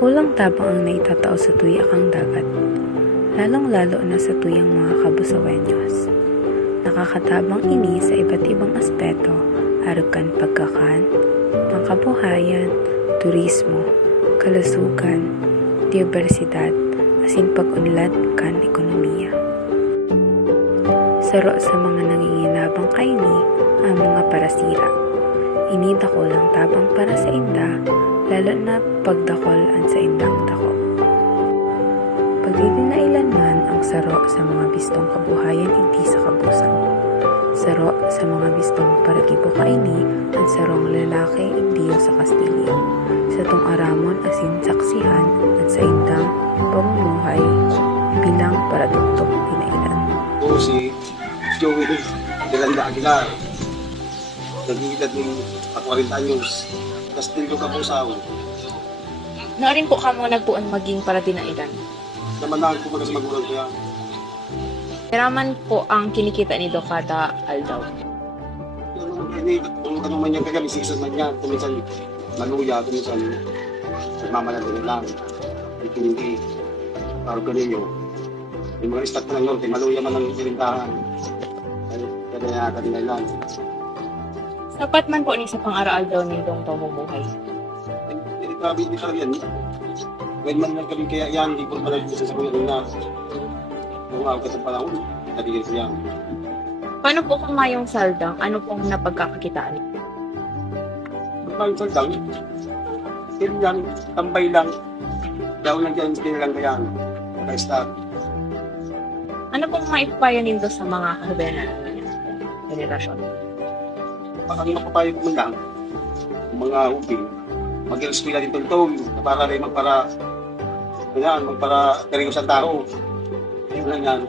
Dakulang tabang ang naitatao sa tuyakang dagat, lalong-lalo na sa tuyang mga kabusawenyos. Nakakatabang ini sa iba't ibang aspeto, arugan pagkakan, pangkabuhayan, turismo, kalusugan, dibersidad, asin pag-unlad kan ekonomiya. Saro sa mga nanginginabang kaini ang mga parasira. Ini dakulang tabang para sa inda, lalo na pagdakolan sa indang dako. Pagdidinailan man ang saro sa mga bistong kabuhayan hindi sa kabusan. Saro sa mga bistong paragibo kaini ang sarong lalaki indiyo sa Kastilyo. Sa tong aramon asin saksihan at sa indang pamumuhay bilang paraduktok dinailan. O si Joey Delanda Aguilar, nag-iedad ng 40 anyos, Kastilyo Kabusaw. Naarin po kamo nagpuan maging para dinailan. Namanahan ko sa magulang ko yan. Peraman po ang kinikita ni Do kada aldaw. Kung ano man yan kaya, may season man yan. Kuminsan maluya, kuminsan nagmamalagin lang. Hindi, parang ganun. Yung mga istat na lang yun, maluya man ang pilintahan. Kaya kanina lang. Sapat man po ni sa pang-araw-aldaw ni Dong pamumuhay. Grabe, hindi talaga yan. Ngayon man lang kami kaya yan, hindi ko pala sa kuya na. Kung ako sa panahon, natigil siya. Paano po kung mayong saldang? Ano pong napagkakakitaan niyo? Pag saldang, yun lang, tambay lang. Daw lang dyan, skin lang kaya. Maka-start. Ano pong maipapayo nindo sa mga kasabayan natin? Generasyon. Ang mapapayo ko man lang, mga hubing, mag-eskwela din tuntong, para rin magpara karigos ang tao. Yun lang yan.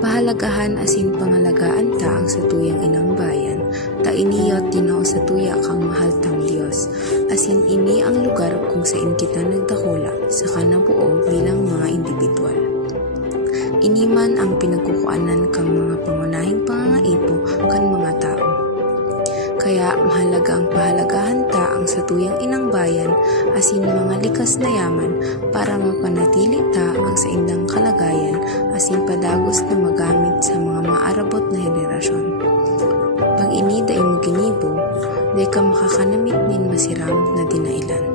Pahalagahan asin pangalagaan ta ang sa tuyang inang bayan, ta iniyot tinao sa tuya kang mahal tang Dios, asin ini ang lugar kung saan kita nagdakula sa kanabuo bilang mga individual. Iniman ang pinagkukuanan kang mga pangunahing pangangaipo kan mga tao. Kaya mahalaga ang pahalagahan ta ang sa tuyang inang bayan asin mga likas na yaman para mapanatili ta ang sa indang kalagayan asin padagos na magamit sa mga maarabot na henerasyon. Pag inida ay maginibo, di ka makakanamit nin masiram na dinailan.